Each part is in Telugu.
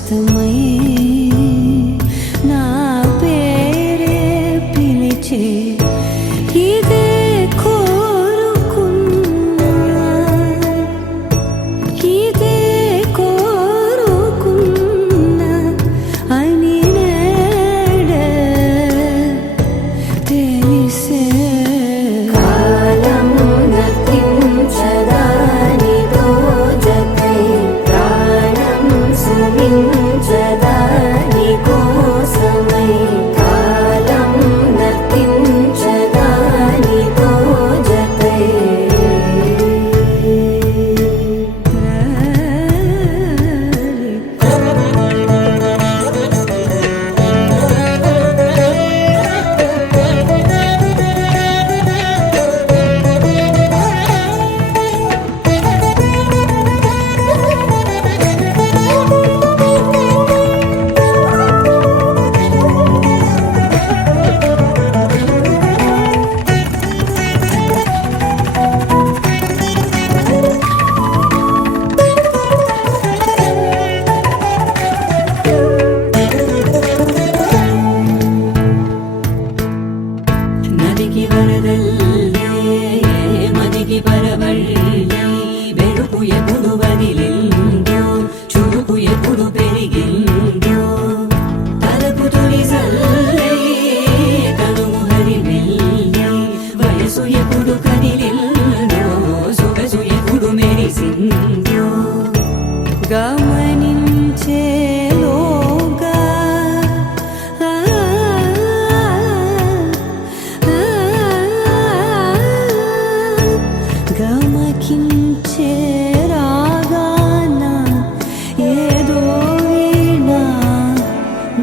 శాశ్వతమై నా పేరే పిలిచే ఇదే కోరుకున్నా ఇదే కోరుకున్నా అని నేడే తెలిసే కాలం నతించదా నీతో జతై ప్రాణం సుమించదా నీ కోసమై కాలం నతించదా నీతో జతై నదికి వరదల్లే మదికి పరవళ్ళే వెలుపు ఎప్పుడు వదిలిందో చురుకు ఎప్పుడు పెరిగిందో తలపు తొలి సల్లే తనుము హరివెల్లే వయసు ఎప్పుడు కదిలిందో సొగసు ఎప్పుడు మెరిసిందో గమనించేలోగా గమకించే రాగాన ఏదో వీణా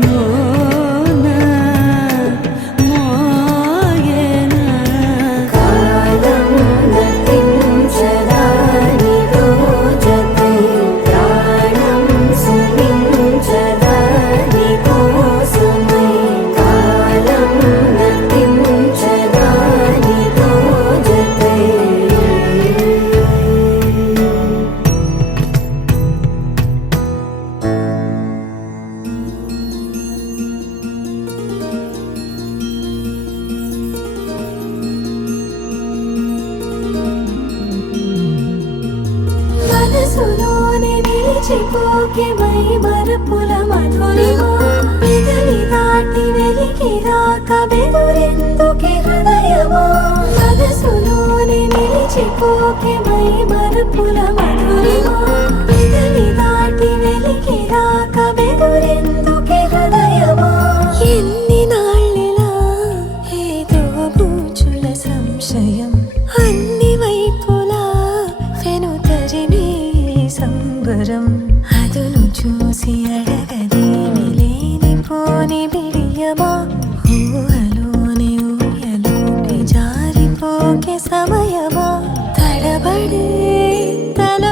మోన మోగేనా కాలం నతించదా నీతో జతై ప్రాణం సుమించదా నీ కోసమై కాలం నతించదా నీతో జతై మనసులోనే నిలిచిపోకే మై మరపుల మధురిమా పెదవి దాటి వెలికి రాక బెదురెందుకే హృదయమా మనసులోనే నిలిచిపోకే మై మరపుల మధురిమా పెదవి దాటి వెలికి రాక బెదురెందుకే హృదయమా ఎన్ని నాళ్ళిలా ఏదో బూచుల సంశయం అన్ని వైపులా వెనుతరినే సంబరం అదును చూసి అడగదేమి లేనిపోని బిడియమా ఊహలోని ఊయలోకి జారిపోకే సమయమా తడబడే తల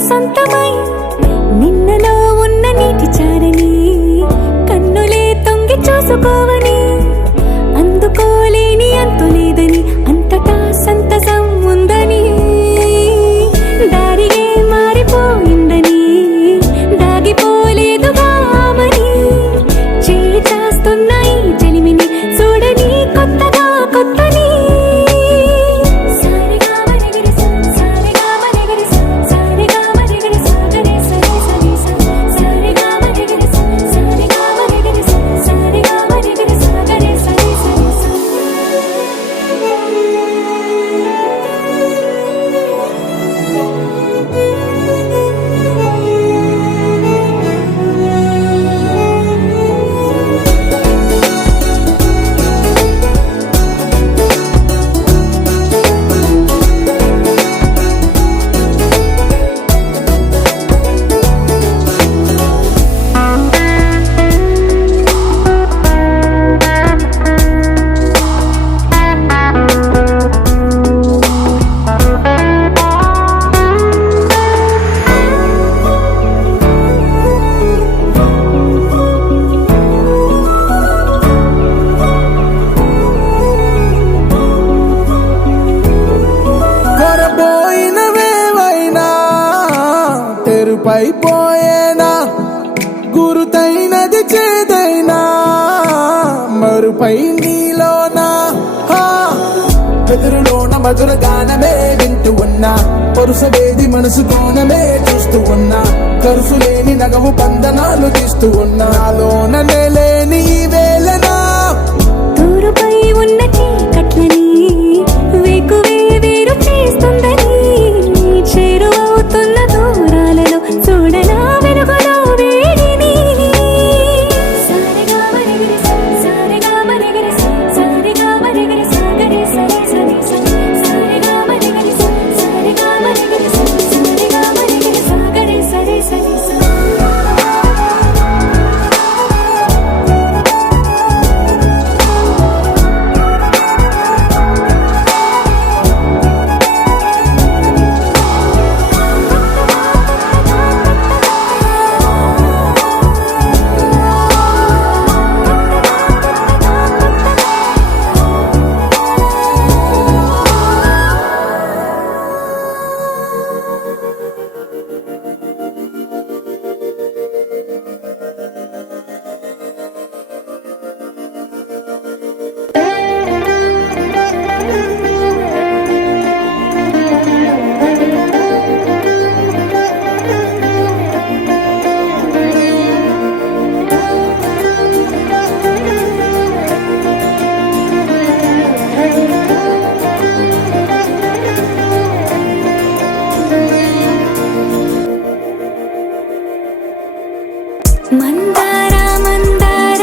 సొంతమై నిన్నలో ఉన్న నీటి చారని కన్నులే తొంగి చూసుకోవని అందుకోలేని అంతు లేదని అంతటా సంతసం ఉందని దారిగే మారిపోయిందని దాగిపోలేదుగా ఆమని చేయి చాస్తున్నాయి చెలిమిని చూడని కొత్తగా కొత్తని పైపోయేనా గురుతైనది చేదైనా మరుపై నీలోనా ఎదురులోన మధుర గానమే వింటూ ఉన్నా పరుసవేది మనసు కోణమే చూస్తూ ఉన్నా కరుసు లేని నగవు బంధనాలు తీస్తూ ఉన్నా నాలోన లేని ఈ వేళనా దూరుపై ఉన్న చీకట్లని వేకువే వేరు చేస్తుందని చేరువవుతున్న దూరాలలో చూడనా వెలుగులో వేడిని సారిగా మరిగిరి సారిగా మరిగిరి సారిగా మరిగిరి సాగరి సరి సరి సారిగా మరిగిరి సారిగా మరిగిరి సారిగా మరిగిరి సాగరి సరి సరి మందార మందార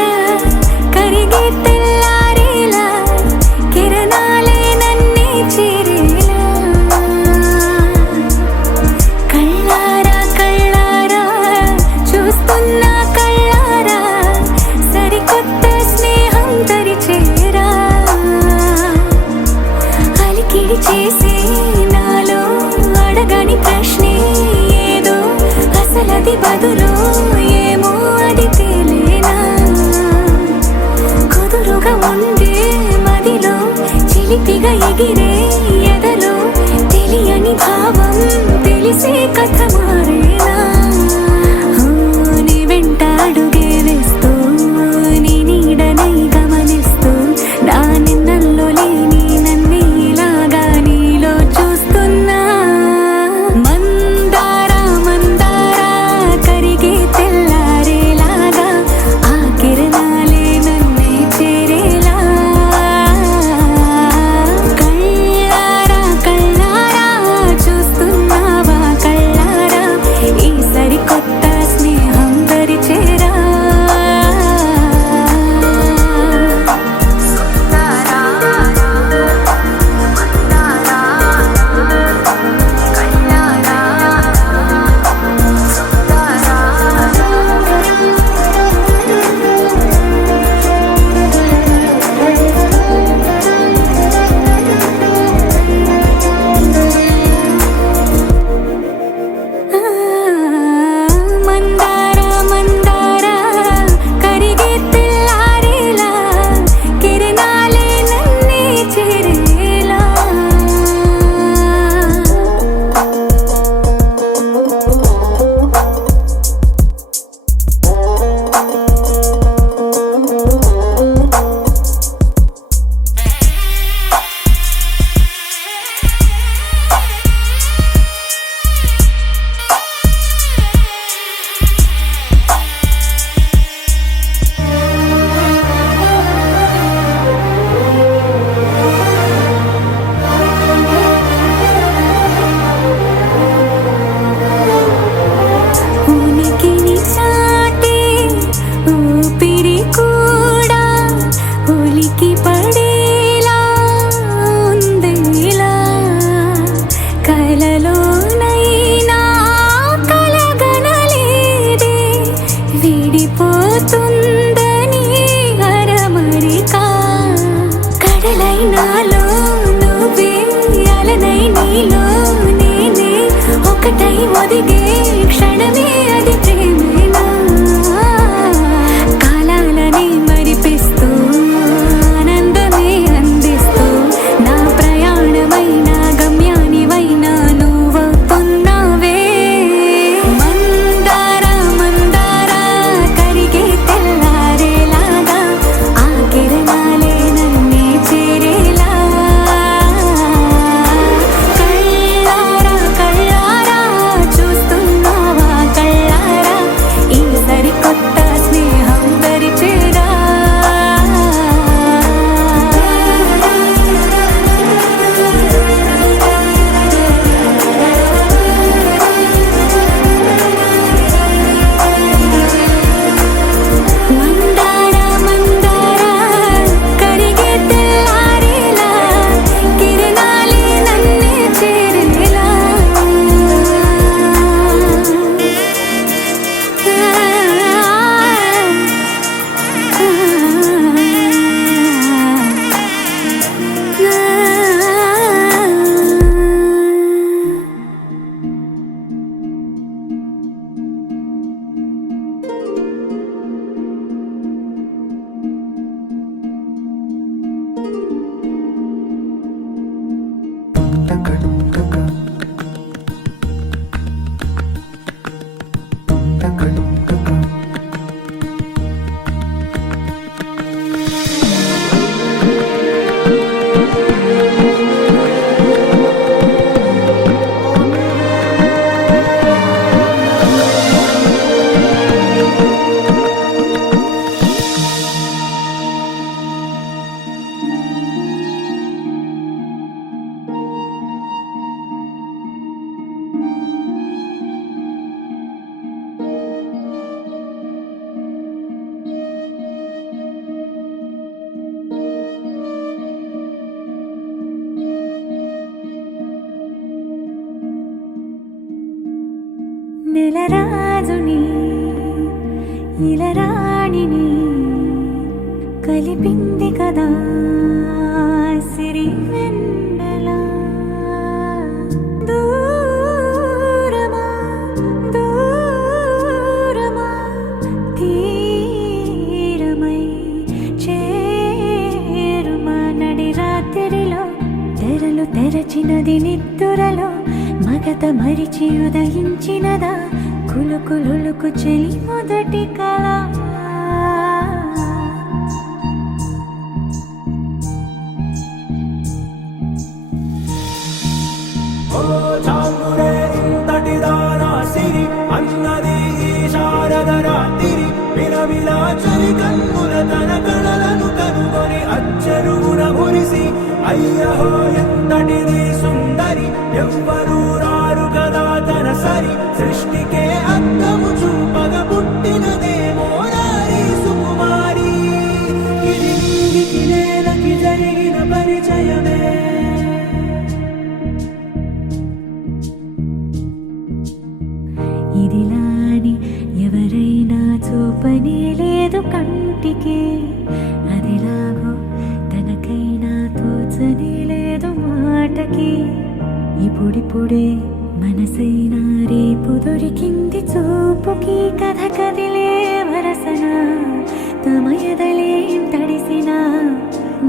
కరిగే తెల్లారేలా కిరణాలే నన్నే చేరేలా కళ్ళారా కళ్ళారా చూస్తున్నా కళ్ళారా సరికొత్త స్నేహం తరిచేరా అలికిడి చేసే నాలో అడగని ప్రశ్నే ఏదో అసలది బదులు ఏమో అది తేలేనా కుదురుగా ఉండే మదిలో చిలిపిగా ఎగిరే ఎదలో తెలియని భావం తెలిసే కథ మారేనా నీ ఇలరాణిని కలిపింది కదా సిరి వెన్నెల దూరమా దూరమా తీరమై చేరుమా నడి రాత్రిలో తెరలు తెరచినది నిద్దురలో మగత మరిచి ఉదయించినదా కులుకులుకు చెలి మొదటి కళ ఓ చాంగురే ఇంతటి దానా సిరి అన్నది ఈ శారద రాత్రి విలవిలా చలి కన్నుల తన కళలను కనుగొని అచ్చరువున మురిసి అయ్యహో ఎంతటిది సుందరి ఎవ్వరూ రారు కదా తన సరి సృష్టికే అద్దము చూపగ పుట్టినదేమో నారీ సుకుమారి ఇది నీకి నేలకి జరిగిన పరిచయమే ఇదిలాని ఎవరైనా చూపనే లేదు కంటికి అదిలాగో తనకైనా తోచనే లేదు మాటకి ఇప్పుడిప్పుడే మనసైనా రేపు దొరికింది చూపుకి కథ కదిలే వరసన తమ ఎదలేం తడిసిన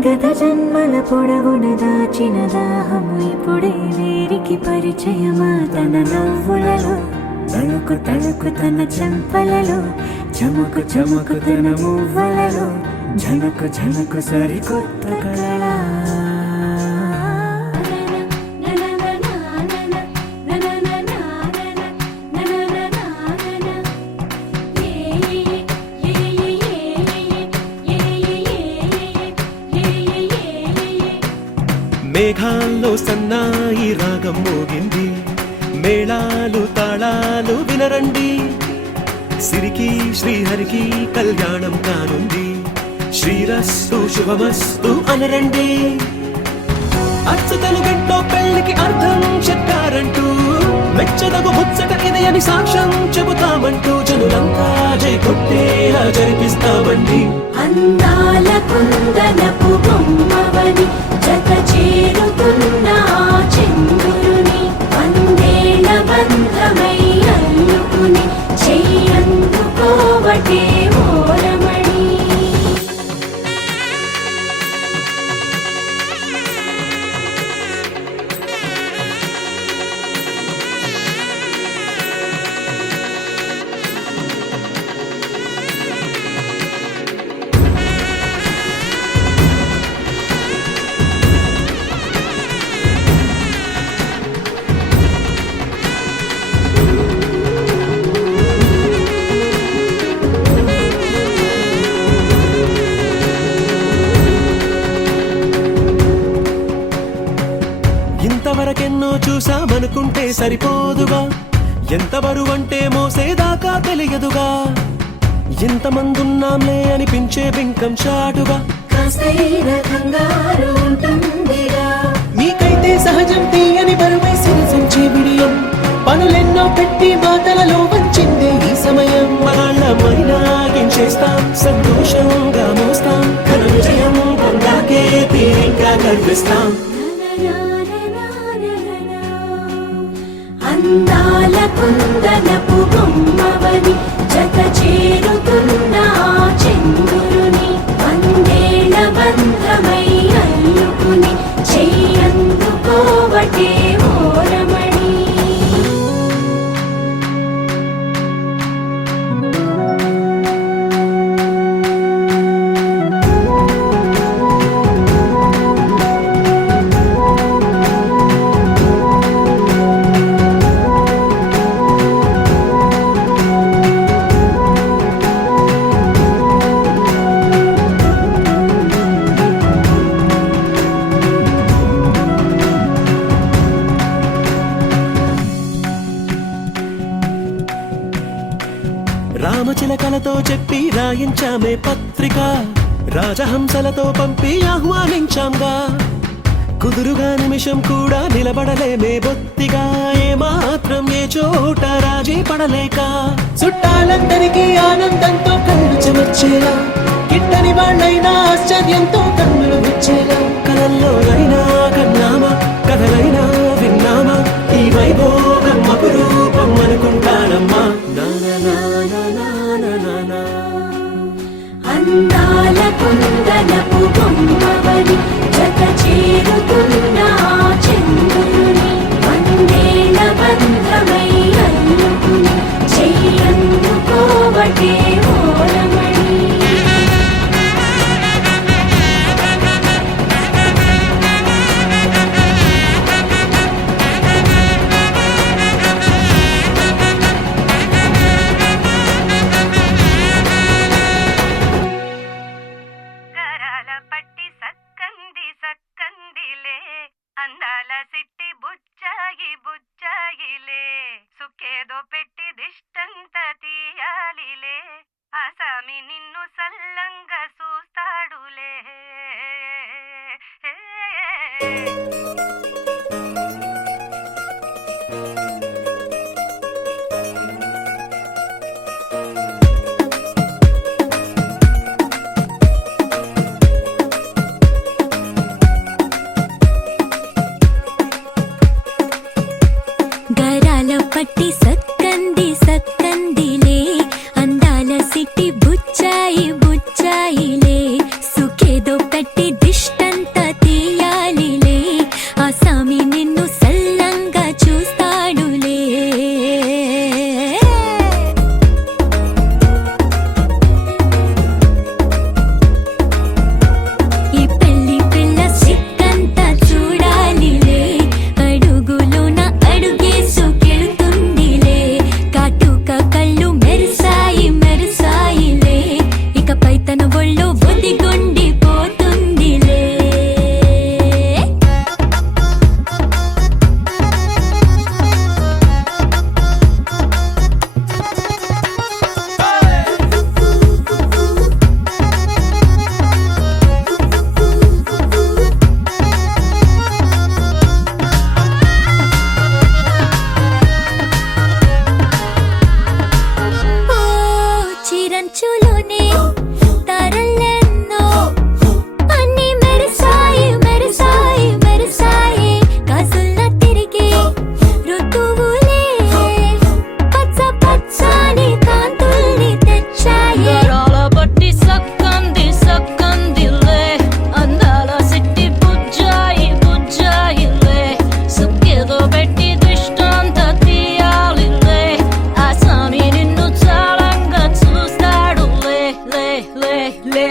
గత జన్మల పొడవున దాచిన దాహము ఇప్పుడే వేరికి పరిచయమా తన నవ్వులలో తళుకు తళుకు తన చెంపలలో చముకు చముకు తన మువ్వలలో ఝనకు ఝనకు సరికొత్త కళ మేఘాల్లో సన్నాయి రాగం మోగింది మేళాలు తాళాలు వినరండి సిరికి శ్రీహరికి కళ్యాణం కానుంది శ్రీరస్తు శుభమస్తు అనరండి అచ్చు తెలుగింటో పెళ్లికి అర్థం చెప్పారంటూ మెచ్చదగు ముచ్చట ఇది అని సాక్ష్యం చెబుతామంటూ జనులంతా జై కొట్టేలా జరిపిస్తామండి అందాల కుందనపు బొమ్మవని జత చేరుతున్న ఆ చంద్రుని వందేల బంధమై అల్లుకుని చెయ్యందుకోవటే ఓరమణి ఇంతవరకెన్నో చూసామనుకుంటే సరిపోదుగా ఎంత బరువంటే మోసేదాకా తెలియదుగా ఇంతమందున్నాంలే అనిపించే బింకం చాటుగా కాస్తైన కంగారు ఉంటుందిగా మీకైతే సహజం తీయని బరువై సిరిసంచే బిడియం పనులెన్నో పెట్టి మాటలలో వచ్చిందే ఈ సమయం మనాళ్ళమైనా గించేస్తాం సంతోషంగా మోస్తాం ఘన విజయం పొందాకే తీరిగ్గా కనిపిస్తాం అందాల కుందనపు బొమ్మవని జత చేరుతున్న ఆ చంద్రుని వందేల బంధమై అల్లుకుని చెయ్యందుకోవటే ఓరమణి రామచిలకలతో చెప్పి రాయించామే పత్రిక రాజహంసలతో పంపి ఆహ్వానించాంగా కుదురుగా నిమిషం కూడా నిలబడలేమే బొత్తిగా ఏమాత్రం ఏ చోట రాజీ పడలేక చుట్టాలందరికీ ఆనందంతో అయినా ఆశ్చర్యంతో కన్నులు వచ్చేలా కలల్లో అయినా కన్నామా కథలైనా విన్నామా ఈ వైభోగం అపురూపం అనుకుంటానమ్మా అందాల కుందనపు బొమ్మవని జత చేరుతున్న ఆ చంద్రుని వందేల బంధమై అల్లుకుని చెయ్యందుకోవటే ఓరమణి కరాల పట్టి సక్కంది సక్కందిలే అందాల సిట్టి బుచ్చాయి బుచ్చాయిలే సుక్కేదో పెట్టి దిష్టంత తీయాలిలే ఆసామి నిన్ను సల్లంగా చూస్తాడులే గరాల పట్టి సక్కంది సక్కందిలే అందాల సిట్టి బుచ్చాయి బుచ్చాయిలే సుఖేదో పెట్టి దిష్టంత తీయాలిలే ఆ సామి నిన్ను సల్లంగా చూస్తాడులే ఈ పెళ్లి పిల్ల సిక్కంతా చూడాలిలే అడుగులోన అడుగేసుకెళ్తుందిలే కాటుక కళ్ళు మెరిసాయి మెరిసాయిలే ఇకపై తన ఒళ్ళో ఒదిగొండిపోతుందిలే ఓ చిరంచులోనే తారలెన్నో అన్ని మెరిసాయి మెరిసాయి మెరిసాయి కాసుల్ల తిరిగే ఋతువులే పచ్చ పచ్చని కాంతుల్ని తెచ్చాయి గరాల పట్టి సక్కంది సక్కందిలే అందాల సిట్టి బుజ్జాయి బుజ్జాయిలే సుక్కేదో పెట్టి దిష్టంత తీయాలిలే ఆ స్వామి నిన్ను చాలంగా చూస్తాడు లే లే లే లే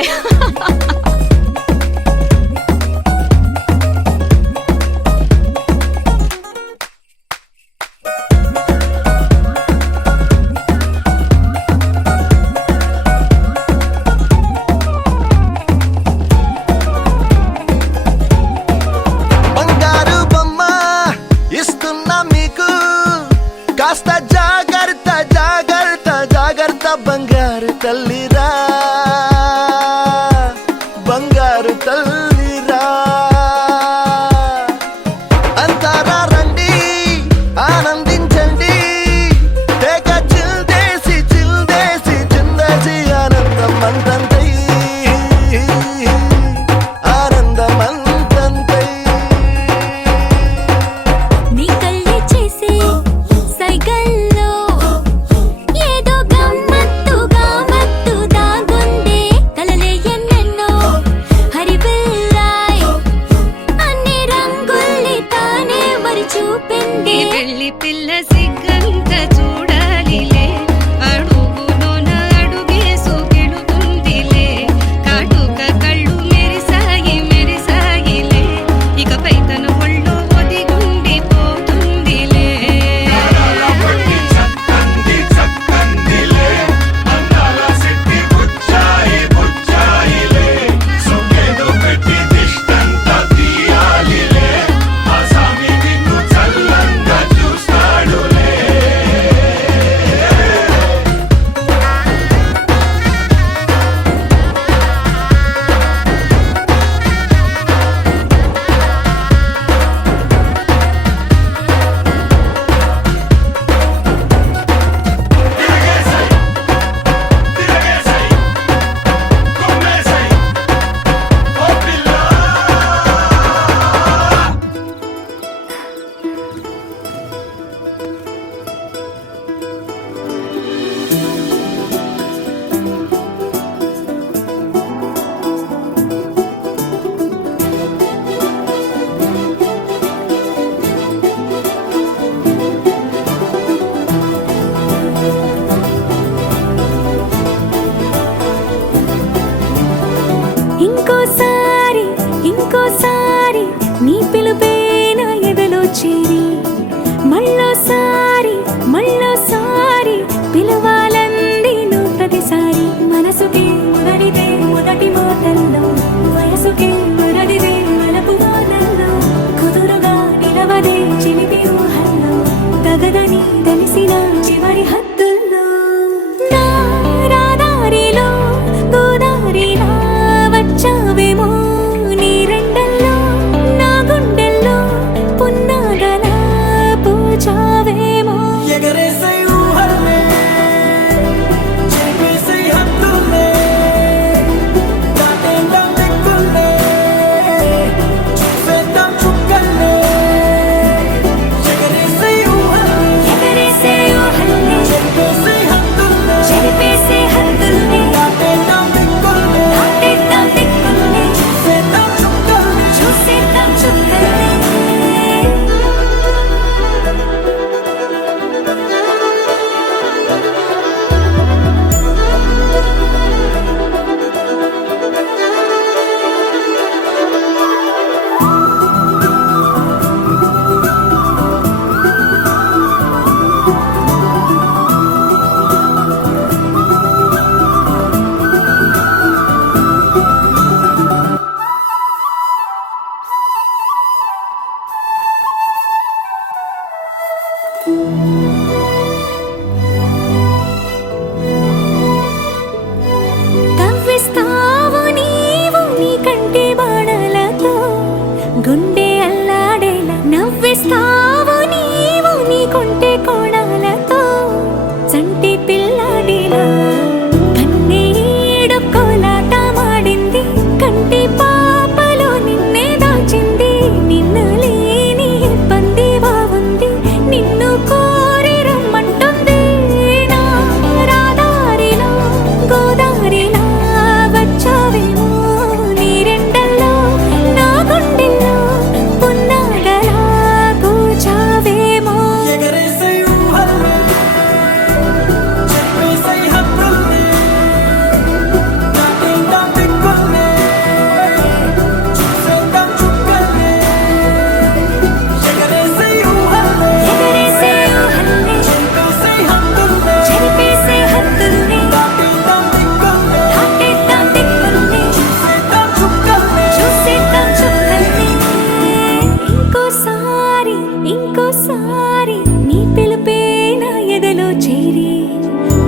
బంగారు బొమ్మ ఇస్తున్నా మీకు కాస్త జాగ్రత్త జాగ్రత్త జాగ్రత్త బంగారు తల్లిరా బంగారు తల్లిరా అంతారా రండి ఆనందించండి తెగ చిల్దేసి చిల్దేసి చిందేసి ఆనందం అంతంతై ఆనందం అంతంతై నీ కళ్ళే చేసే సైగల్లో ఏదో గమ్మత్తుగా మత్తు దాగు ఇంకోసారి నీ పిలుపే నా ఎదలో చేరి మళ్ళోసారి మళ్ళోసారి పిలవాలంది నువ్వు ప్రతిసారి మనసుకే మొదటిదే మొదటి మాటల్లో వయసుకే మొదటిదే వలపు వానల్లో కుదురుగా నిలవదే చిలిపి ఊహల్లో తగదని తెలిసిన చివరి హద్దుల్లో నా రాదారిలో గోదారిలా వచ్చావేమో నీ రెండల్లో నా గుండెల్లో పున్నాగలా పూచావేమో ఎగరేసే ఊహల్లే చేసే హద్దుల్లే దాటేద్దాం దిక్కుల్లే చూసేద్దాం చుక్కల్లే ఎగరేసే ఊహల్లే ఎగరేసే ఊహల్లే చేసే హద్దుల్లే చెరిపేసే హద్దుల్ని దాటేద్దాం దిక్కుల్లే దాటేద్దాం దిక్కుల్ని చూసేద్దాం చుక్కల్లే చూసేద్దాం చుక్కల్ని కవ్విస్తావు నీవు నీ కంటి బాణలతో గుండె అల్లాడేలా నవ్విస్తావు నీవు నీ కొంటె కోణాలతో చంటి పిల్లాడిలా కన్నీడు కోలాట మాడింది కంటి పాపలో నిన్నే దాచింది నిన్ను లేని ఇబ్బంది బాగుంది నిన్ను కోరి రమ్మంటుంది నా రాదారిలో గోదారిలా వచ్చావేమో నీ రెండల్లో నా గుండెల్లో పున్నాగలా పూచావేమో ఎగరేసే ఊహల్లే చేసే హద్దుల్లే దాటేద్దాం దిక్కుల్లే చూసేద్దాం చుక్కల్లే ఎగరేసే ఊహల్లే ఎగరేసే ఊహల్లే చేసే హద్దుల్లే చెరిపేసే హద్దుల్ని దాటేద్దాం దిక్కుల్లే దాటేద్దాం దిక్కుల్ని చూసేద్దాం చుక్కల్లే చూసేద్దాం చుక్కల్ని ఇంకోసారి ఇంకోసారి నీ పిలుపే నా ఎదలో చేరి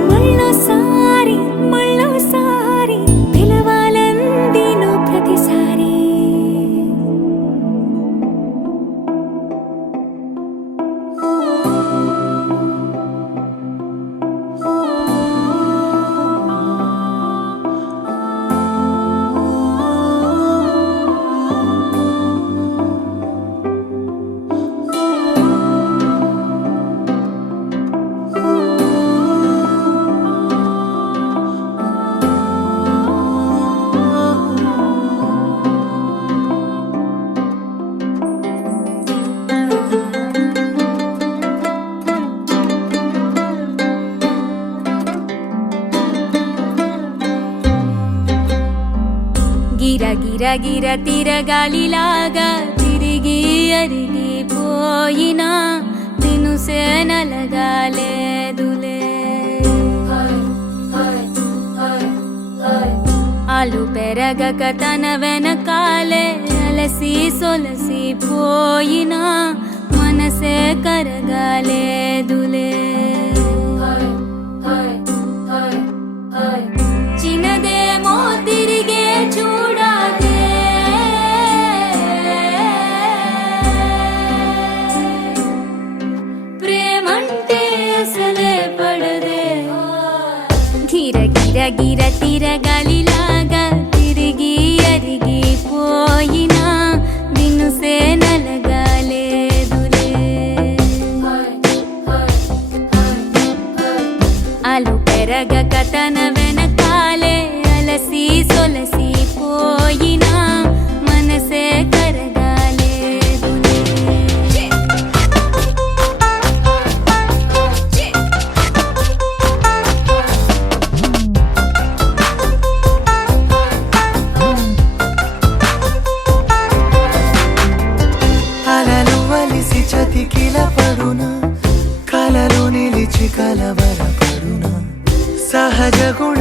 మళ్ళోసారి మళ్ళోసారి పిలవాలంది నువ్వు ప్రతిసారి గిర గిర గిర తిరగాలిలాగా తిరిగి అరిగిపోయినా తినుసే నలగాలేదులే ఆలు పెరగక తన వెనకాలే అలసి సొలసి పోయినా మనసే కరగాలేదులే చిన్నదేమో తిరిగే చూడాదే ప్రేమంటే అసలే పడదే గిర గిర గిర తిరగాలిలాగా తిరిగి అరిగిపోయినా దినుసే నలగాలేదులే ఆలు పెరగక తన వెనకాలే అలసి సొలసి పోయినా మనసే కరగాలేదులే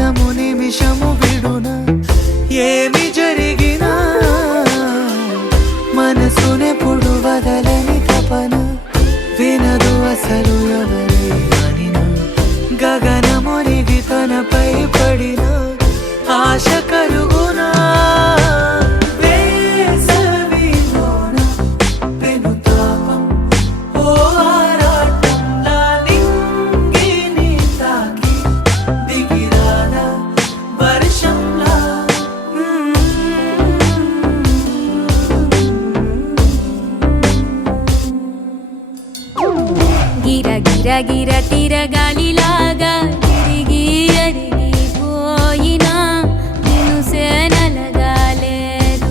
క్షణము నిమిషము విడున ఏమి జరిగినా మనసునెప్పుడు వదలని తపన వినదు అసలు ఎవరే అనినా గగనమునిగి తనపై పడిన ఆశ కలుగునా వేసవిలోన పెనుతాపం ఓ ఆరాటంలా నింగిని తాకి దిగిరానా వర్షంలా గిర గిర గిర తిరగాలిలాగా తిరిగి అరిగిపోయినా నేను సేనలగాలేదు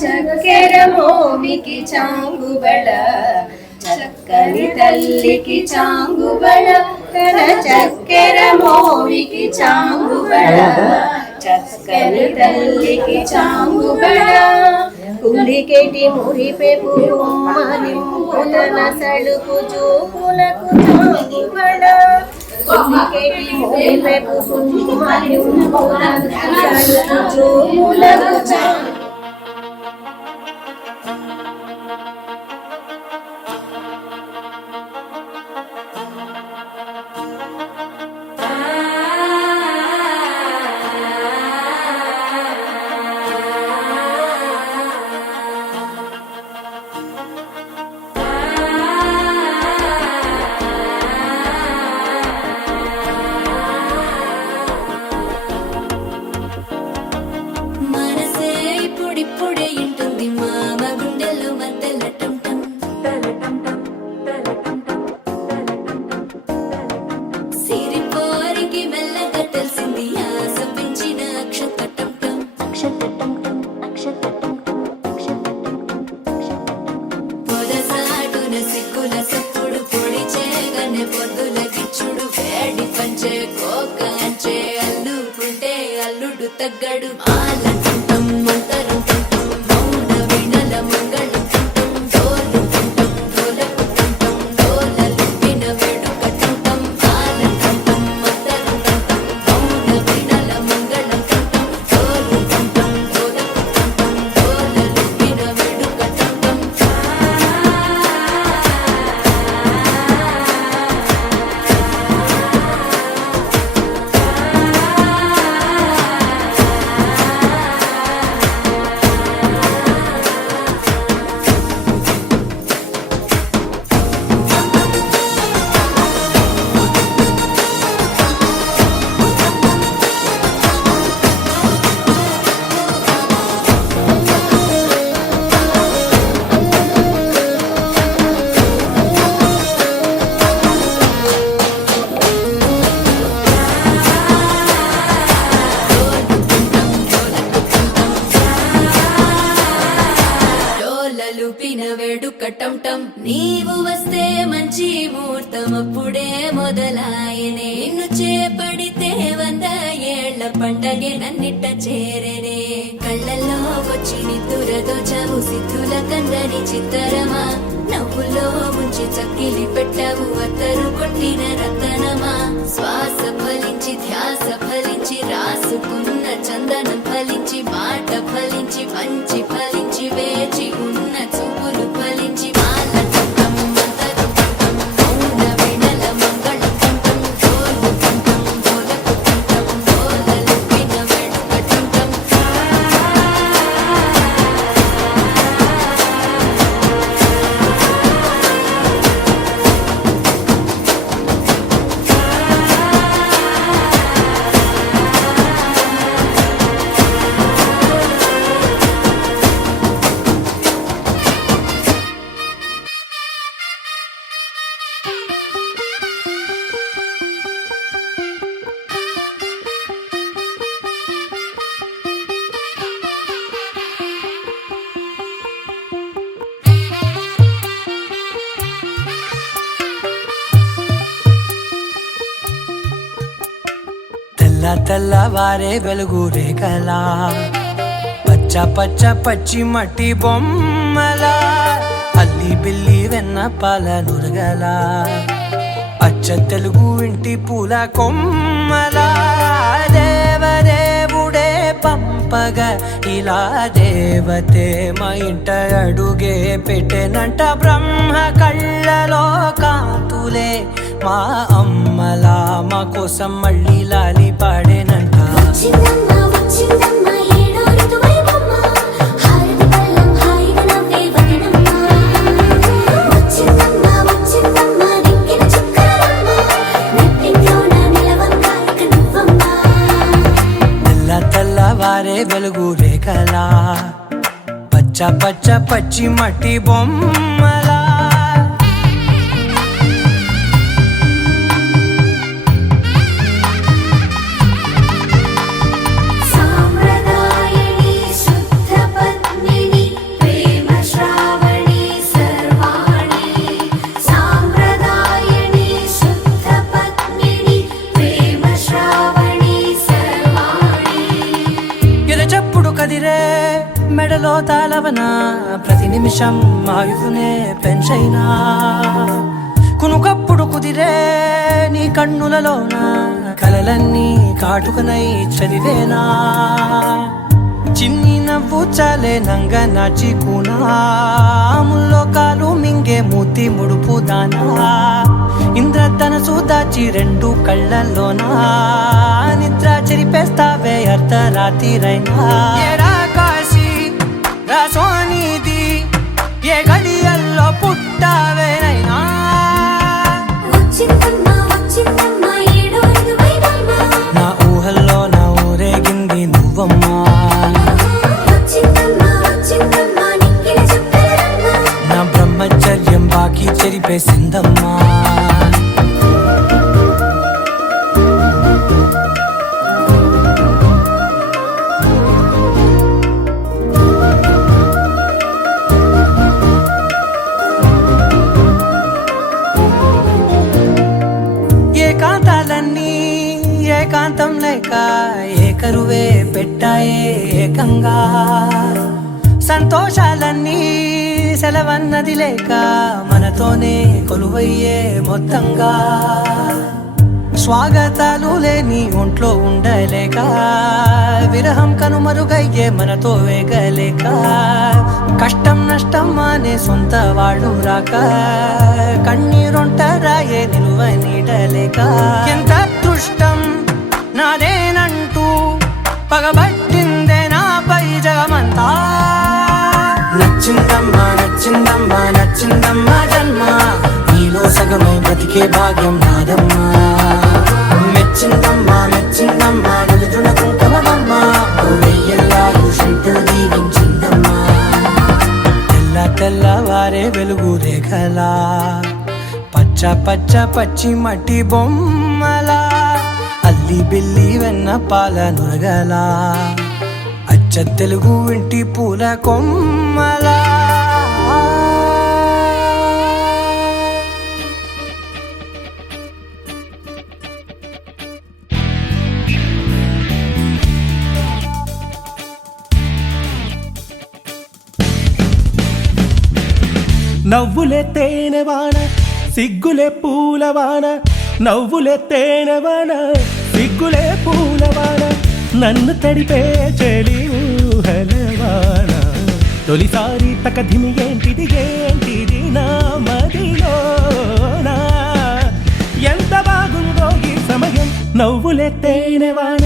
చక్కెర మోమికి చాంగుబళ చక్కని తల్లికి చాంగుబళ తన చక్కెర మోమికి చాంగుబళ చక్కని తల్లికి చాంగుబళ కులికెటి మురిపెపు కుమ్మరింపులన సడుపు చూపులకు చాంగుబళ కులికెటి మురిపెపు కుమ్మరింపులన సడుపు చూపులకు చాంగు మనసే ఇప్పుడిప్పుడే ఇంటుంది మామ గుండెల్లో మధ్యలో టంటం సిరిపోరికి మెల్లగా తెలిసింది ఆశ పెంచిన అక్షతటం పొదసాటున సిగ్గుల సప్పుడు పొడి చేయగానే పొద్దుల గిచ్చుడు వేడి పంచే కోక అంచే అల్లుకుంటే అల్లుడు తగ్గడు ఆలంటం మంతరం టంటం మౌన వినల మంగళం టంటం డోలు టంటం డోలకు టంటం డోలలు విన వేడుక టంటం ఆలంటం మంతరం టంటం మౌన వినల మంగళం టంటం డోలు టంటం డోలకు టంటం డోలలు విన వేడుక టంటం డోలలుపిన వేడుక టంటం నీవు వస్తే మంచి ముహూర్తం అప్పుడే మొదలాయనే నిన్ను చేపడితే 100 ఏళ్ల పండగే నన్నిట్ట చేరనే కళ్ళల్లో వచ్చి నిద్దురతో చవు సిద్ధుల కందని చిత్తరమా నవ్వులో ముంచి చక్కిలి పెట్టవు అత్తరు కొట్టిన రతనమా శ్వాస ఫలించి ధ్యాస ఫలించి రాసుకున్న చందనం ఫలించి మాట ఫలించి మంచి ఫలించి వేచి ఉన్న చూపులు ఫలించి మాల టంటం మంతరం టంటం మౌన వినల మంగళం టంటం డోలు టంటం డోలకు టంటం డోలలు విన వేడుక టంటం తెల్లవారే వెలుగు రేఖలా పచ్చ పచ్చ పచ్చి మట్టి బొమ్మలా అల్లి బిల్లి వెన్న పాల నురగలా అచ్చ తెలుగు ఇంటి పూల కొమ్మలా దేవదేవుడే పంపగా ఇలా దేవతే మా ఇంట అడుగే పెట్టెనంట బ్రహ్మ కళ్ళలో కాంతులే మా అమ్మలా మా కోసం మళ్ళీ లాలి పాడేనంట వచ్చిందమ్మ వచ్చిందమ్మ ఏడో ఋతువైవమ్మ హారతి పళ్ళం హాయిగా నవ్వే వదనమ్మ వచ్చిందమ్మ వచ్చిందమ్మ నెక్కిన చుక్కలమ్మ నెట్టింట్లోన నిలవంగా ఇక నువ్వమ్మ తెల్లవారే వెలుగు రేఖలా పచ్చ పచ్చ పచ్చి మట్టి బొమ్మలా సాంప్రదాయని శుద్ధ పద్మిని ప్రేమ శ్రావణి సర్వాణి సాంప్రదాయని శుద్ధ పద్మిని ప్రేమ శ్రావణి సర్వాణి ఎరచప్పుడు కదిరే మెడలో తాళవన ప్రతి నిమిషం ఆయువునే పెంచైనా కునుకప్పుడు కుదిరే నీ కన్నులలోన కలలన్నీ కాటుకనై చదివేనా చిన్ని నవ్వు చాలే నంగ నాచి ముల్లోకాలు మింగే మూతి ముడుపు దానా ఇంద్రధనసు దాచి రెండు కళ్ళల్లోనా నిద్ర చెరిపేస్తావే అర్ధరాత్రిరైనా ఏడా కాశీ రాసోనిది ఏ గడియల్లో పుట్టావేనైనా వచ్చిందమ్మ వచ్చిందమ్మ ఏడో ఋతువైవమ్మ నా ఊహల్లో నా ఊరేగింది నువ్వమ్మా వచ్చిందమ్మ వచ్చిందమ్మ నెక్కిన చుక్కలమ్మ నా బ్రహ్మచర్యం బాకీ చెరిపేసిందమ్మా ఏకాంతాలన్నీ ఏకాంతం లేక ఏకరువే పెట్టాయే ఏకంగా సంతోషాలన్నీ సెలవన్నది లేక మనతోనే కొలువయ్యే మొత్తంగా స్వాగతాలు లేని ఒంట్లో ఉండలేక విరహం కనుమరుగయ్యే మనతో వేగలేక కష్టం నష్టం అనే సొంత వాళ్ళు రాక కన్నీరొంటరాయే నిలువ నీడలేక ఎంత అదృష్టం నాదేనంటూ పగబట్టిందే నాపై జగమంతా నచ్చిందమ్మా నచ్చిందమ్మా నచ్చిందమ్మా జన్మ నీలో సగమై బ్రతికే భాగ్యం నాదమ్మా మెచ్చిందమ్మా మెచ్చిందమ్మా నిలుతున్న కుంకుమమ్మా వెయ్యల్లాలు శంకరు దీవించిందమ్మా తెల్లవారే వెలుగు రేఖలా పచ్చ పచ్చ పచ్చి మట్టి బొమ్మలా అల్లి బిల్లి వెన్న పాల నురగలా అచ్చ తెలుగు ఇంటి పూల కొమ్మలా నవ్వులే తేనెవాన సిగ్గులే పూలవాన నవ్వులే తేనెవాన సిగ్గులే పూలవాన నన్ను తడిపే చెలి ఊహలవాన తొలిసారి తకధిమి ఏంటిది ఏంటిది నా మదిలోనా ఎంత బాగుందో ఈ సమయం నవ్వులే తేనెవాన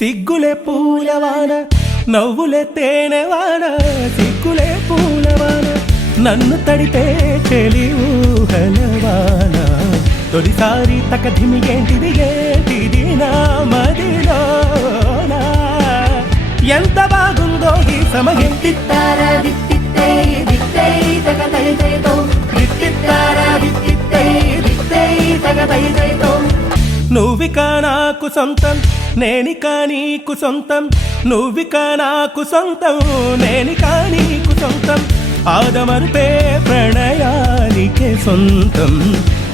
సిగ్గులే పూలవాన నవ్వులే తేనెవాన సిగ్గులే పూలవాన నన్ను తడిపే చెలి ఊహలవాన తొలిసారి తకధిమి ఏంటిది ఏంటిది నా మదిలోనా ఎంత బాగుందో ఈ సమయం తిత్తారా దిత్తిత్తే దిత్తే తగదైదైతో తిత్తారా దిత్తిత్తే దిత్తే తగదైదైతో నువ్విక నాకు సొంతం నేనిక నీకు సొంతం నువ్విక నాకు సొంతం నేనిక నీకు సొంతం ఆదమరుపే ప్రణయానికే సొంతం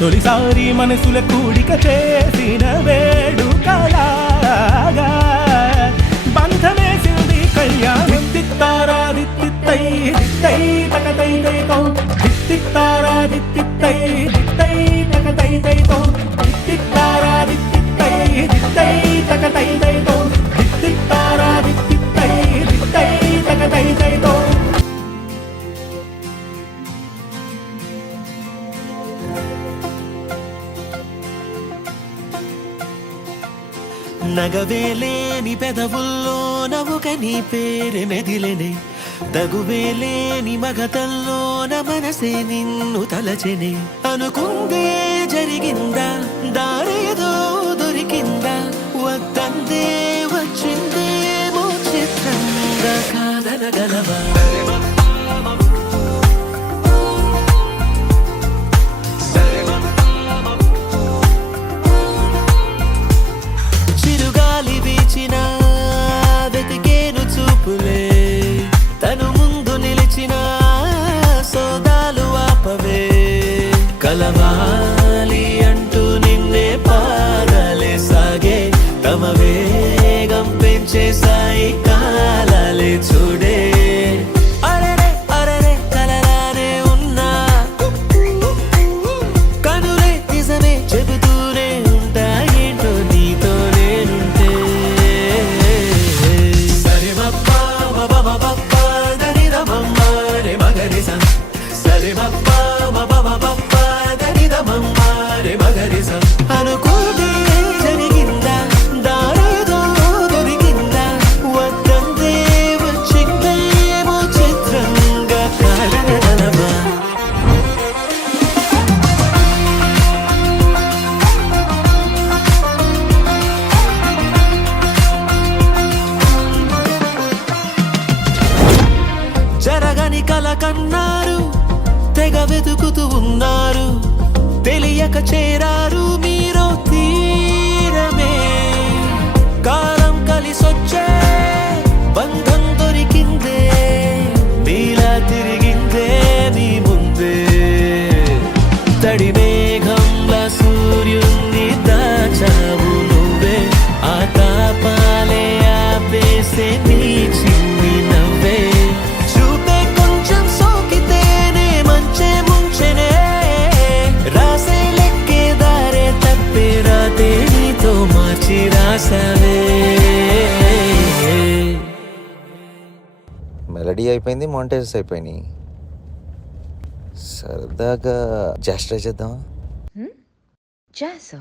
తొలిసారి మనసుల కూడిక చేసిన వేడుకలా నగవేలేని పెదవుల్లో నవ్వుక నీ పేరు మెదిలెనే తగువేలేని మగతల్లోన మనసే నిన్ను తలచెనే అనుకుందే జరిగిందా దారేదో దొరికిందా వద్దందే వచ్చిందేమో చిత్రంగా కాదనగలవా చిరుగాలి వీచిన వెతికేను చూపులే తను ముందు నిలిచిన సోదాలు ఆపవే కలవాలి అంటూ నిన్నే పాదాలే సాగే తమ వేగం పెంచేసాయి కాలాలే చూడే అరరే అరరే కలలానే ఉన్నా కనులే నిజమే చెబుతూనే ఉంటా ఏంటో నీతో నేనుంటే సరే మప్పా మబబబప్పా దరిదమమ్మా రే మగరిసా సరే మప్పా మబబబప్పా దరిదమమ్మా రే మగరిసా అనుకోదే జరిగిందా దారేదో దొరికిందా వద్దందే వచ్చిందేమో చిత్రంగా కాదనగలవా జరగని కల కన్నారు తెగ వెతుకుతూ ఉన్నారు తెలియక చేరారు మీరు తీరమే కాలం కలిసొచ్చే బంధం దొరికిందే నీలా తిరిగిందే నీ ముందే తడి మేఘంలా సూర్యున్ని దాచావు నువ్వే ఆ తాపాలే ఆపేసే నీ చిన్ని నవ్వే చూపే కొంచెం సోకితేనే మంచే ముంచెనే రాసే లెక్కే దారే తప్పే రాతే నీతో మార్చి రాసావే మెలడీ అయిపోయింది మాంటేజెస్ అయిపోయినాయి సరదాగా జస్ట్ ట్రై చేద్దామా జాసా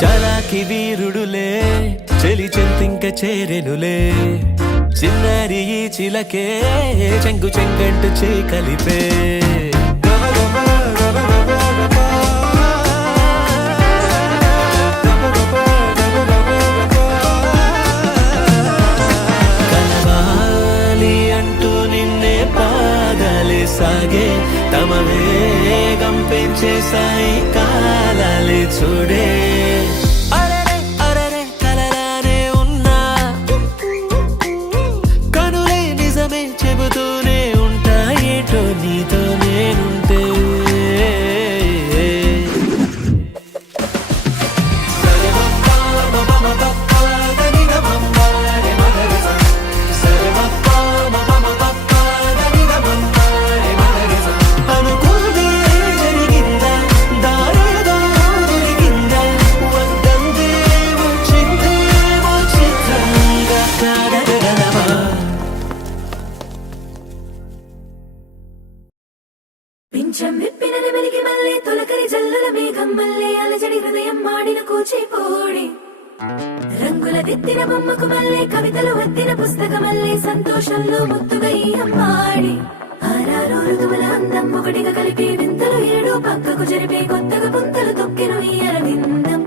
చలాకి వీరుడులే చెలి చెంతింక చేరెనులే చిన్నారి ఈ చిలకే చెంగు చెంగంటు చే కలిపే కలవాలి అంటూ నిన్నే పాదాలే సాగే తమ వేగం పెంచేసాయి కాలాలే చూడే అరరే అరరే కలలానే ఉన్నా కనులే నిజమే చెబుతూనే ఉంటా ఏటో నీతో నేనుంటే సరే మప్పా మబబబప్పా దరిదమమ్మా రే మగరిసా సరే మప్పా మబబబప్పా దరిదమమ్మా రే మగరిసా అనుకోదే జరిగిందా దారేదో దొరికిందా వద్దందే వచ్చిందేమో చిత్రంగా కాదనగలవా పింఛం విప్పిన వెలిగి మళ్ళీ తొలకరి జల్లుల మేఘం మళ్ళీ అలజడి హృదయం మాడిన కూచిపోడి రంగుల దిద్దిన బొమ్మకు మళ్ళీ కవితలు వద్దిన పుస్తకం మళ్ళీ సంతోషంలో ముద్దుగా ఈ అమ్మాడి ఆరారు ఋతువుల అందం ఒకటిగా కలిపి వింతలు ఏడు పక్కకు జరిపే కొత్తగా పుంతలు తొక్కెను ఈ అరవిందం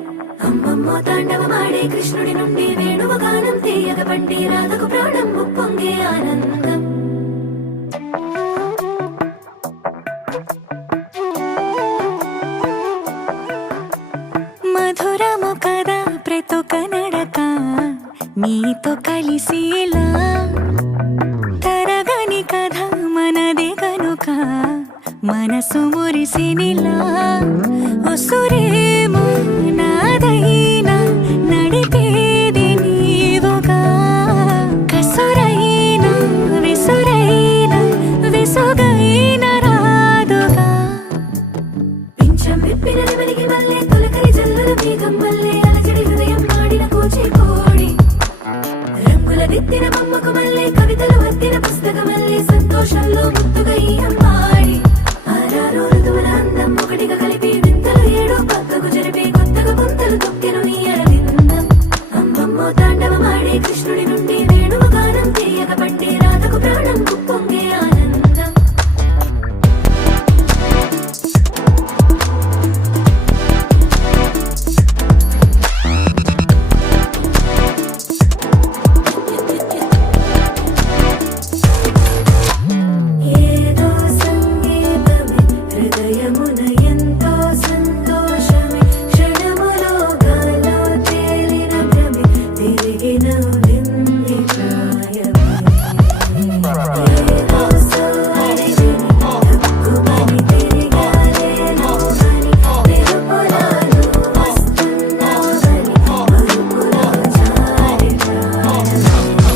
అమ్మమ్మో తాండవమాడే కృష్ణుడి నుండి వేణువ గానం తీయగ పండి రాధకు ప్రాణం ఉప్పొంగే ఆనందం మధురము కదా ప్రతొక నడక నీతో కలిసేలా తరగని కథ మనదే కనుక మనసు మురిసినిలా ఉసురేమో నాదైనా నడిపేది నీవుగా కసురైనా విసురైనా విసుగైన రాదుగా పింఛం విప్పిన వెలిగి మళ్ళీ తొలకరి జల్లుల మేఘం మళ్ళీ అలజడి హృదయం మాడిన కూచిపోడి రంగుల దిద్దిన ముద్దుగా ఈ అమ్మాడి ఆరారు ఋతువుల అందం ఒకటిగా కలిపి వింతలు ఏడు పక్కకు జరిపి కొత్తగా పుంతలు తొక్కెను ఈ అరవిందం అమ్మమ్మో తాండవమాడే కృష్ణుడి నుండి వేణువు గానం తీయక పండి రాతకు ప్రాణం కుప్పొంగే ఆనందం ఏదో సంగీతమే హృదయమున ఎంతో సంతోషమే క్షణములో గాలో తేలిన భ్రమే తిరిగి నవ్వింది ప్రాయమే ఏదో సోయని తక్కువని తిరిగాలేను అని తెలుపులాను వస్తున్నావని మరుపులో జారి ప్రాయమే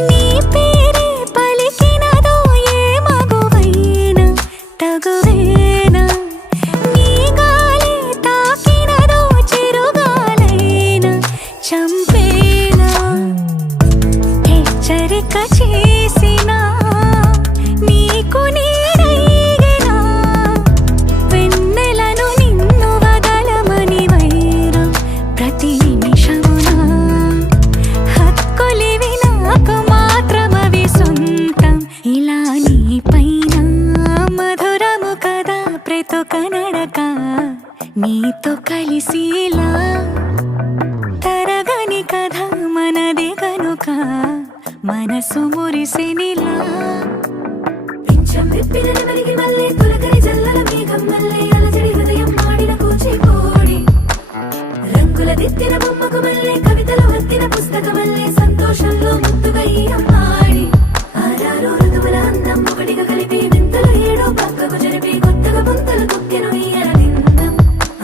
నీ పేరే పలికినదో ఏ మగువైనా తగువేనా నీ గాలి తాకినదో చిరుగాలైనా చంపేనా హెచ్చరిక చేసినా నీకు నేనైనా వెన్నెలను నిన్ను వదలమని వైరం ప్రతి నిమిషమునా హక్కులివి నాకు మాత్రమవి సొంతం ఇలా నీ పైన మధురము కదా ప్రతొక నడక నీతో కలిసిలా తరగని కథ మనది కనుక మనసు మురిసినిలా పింఛం విప్పిన నెమలికి మళ్ళీ తొలకరి జల్లల మేఘం మళ్ళీ అలజడి హృదయం మాడిన కూచిపూడి రంగుల దిద్దిన బొమ్మకు మళ్ళీ కవితలు వత్తిన పుస్తకమల్లే సంతోషంలో ముద్దుగా ఈ అమ్మాడి ఆరారు ఋతువుల అందం ఒకటిగా కలిపి వింతలు ఏడో పక్కకు జరిపి కొత్తగా పుంతలు తొక్కెను ఈ అరవిందం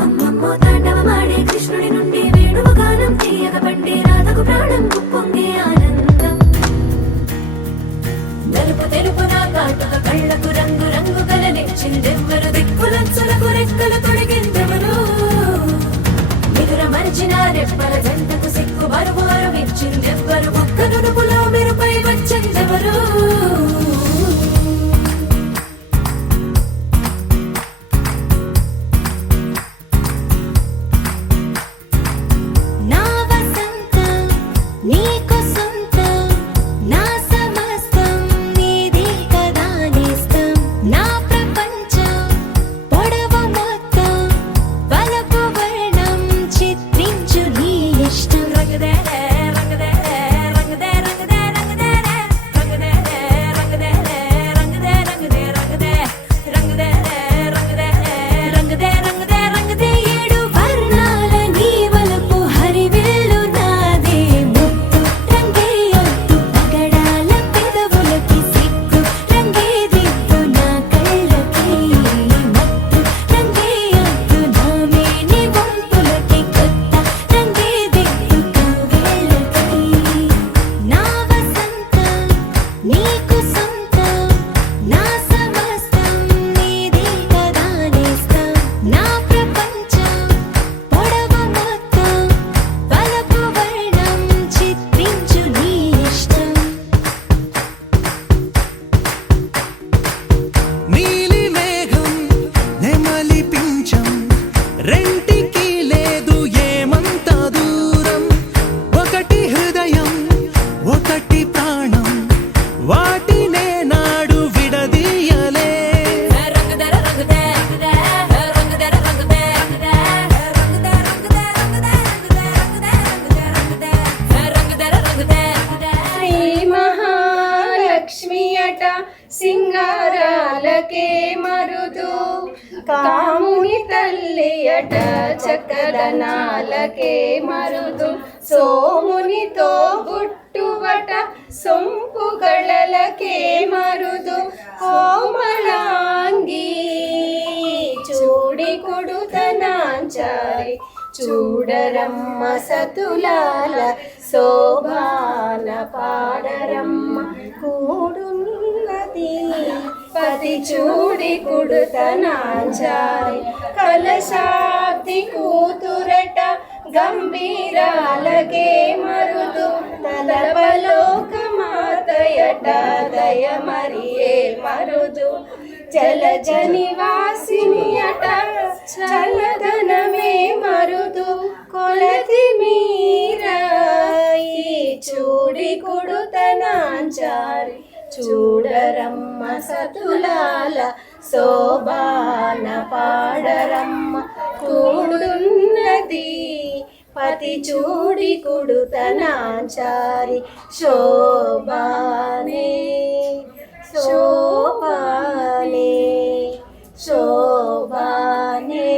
అమ్మమ్మో తాండవమాడే కృష్ణుడి నుండి వేణువు గానం తీయక పండి రాతకు ప్రాణం కుప్పొంగే ఆనందం నలుపు తెలుపు నా కాటుక కళ్ళకు రంగు రంగు గల కాముని తల్లియట చక్కదనాలకే మరుదు సోమునితో గుట్టువట సొంపుగళలకే మరుదు కోమలాంగి చూడి కొడుతనాంచారి చూడరమ్మ సతులాల శోభాన పాడరమ్మ కూడున్నది పతి చూడి కుడుతనాంచారి కలశాబ్ది కూతురట గంభీరాలకే మరుదు తలపలోక మాతయట దయ మరియే మరుదు జలజ నివాసిని అట చల్లదనమే మరుదు కొలతి మీరాయి చూడి కుడుతనాంచారి చూడరమ్మ సతులాల శోభాన పాడరమ్మ కూడున్నది పతి చూడి కుడుతనాంచారి శోభానే శోభానే శోభానే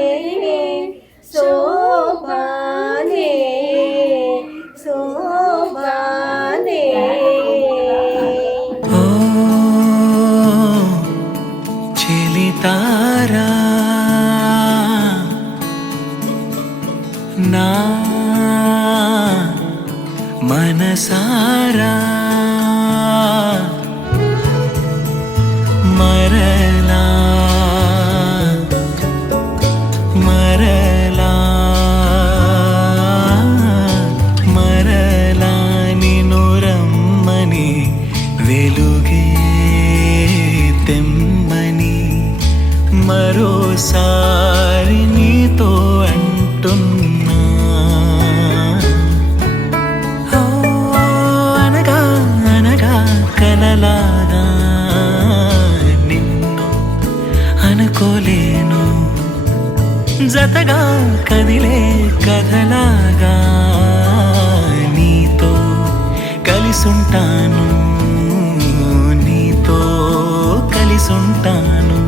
శోభానే శోభానే ఓ చెలితారా నా మనసారా మరలా మరలా మరలా నిన్ను రమ్మని వెలుగే తెమ్మని మరోసారి నీతో అంటున్నా అనగా అనగా కలలాగా నిన్ను అనుకోలేను జతగా కదిలే కథలాగా నీతో కలిసుంటాను నీతో కలిసుంటాను